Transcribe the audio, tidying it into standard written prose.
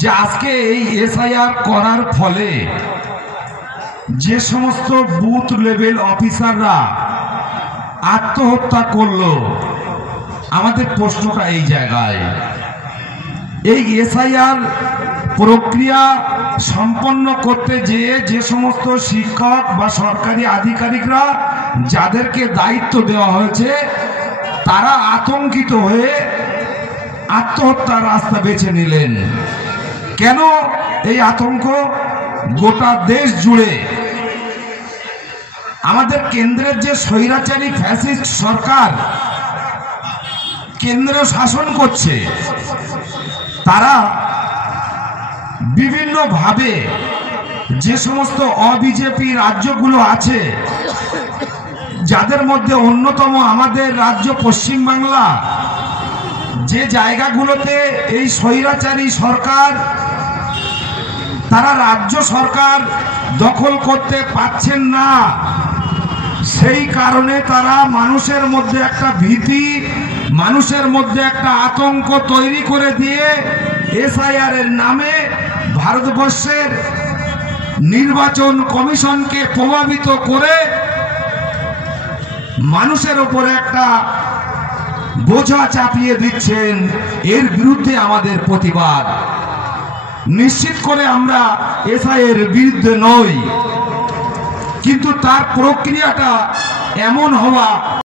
যে আজকে এই এসআইআর করার ফলে যে সমস্ত বুথ লেভেল অফিসাররা আত্মহত্যা করলো, আমাদের প্রশ্নটা এই জায়গায়, এই এসআইআর প্রক্রিয়া সম্পন্ন করতে যেয়ে যে সমস্ত শিক্ষক বা সরকারি আধিকারিকরা যাদেরকে দায়িত্ব দেওয়া হয়েছে তারা আতঙ্কিত হয়ে আত্মহত্যার রাস্তা বেছে নিলেন। কেন এই আতঙ্ক? গোটা দেশ জুড়ে আমাদের কেন্দ্রের যে স্বৈরাচারী ফ্যাসিস্ট সরকার কেন্দ্র শাসন করছে, তারা বিভিন্নভাবে যে সমস্ত অবিজেপি রাজ্যগুলো আছে, যাদের মধ্যে অন্যতম আমাদের রাজ্য পশ্চিমবাংলা, যে জায়গাগুলোতে এই স্বৈরাচারী সরকার তারা রাজ্য সরকার দখল করতে পারছেন না, সেই কারণে তারা মানুষের মধ্যে একটা ভীতি, মানুষের মধ্যে একটা আতঙ্ক তৈরি করে দিয়ে এসআইআর এর নামে ভারতবর্ষের নির্বাচন কমিশনকে প্রভাবিত করে মানুষের উপরে একটা বোঝা চাপিয়ে দিচ্ছেন। এর বিরুদ্ধে আমাদের প্রতিবাদ। নিশ্চিত করে আমরা এসআইআর এর বিরুদ্ধে নই, কিন্তু তার প্রক্রিয়াটা এমন হওয়া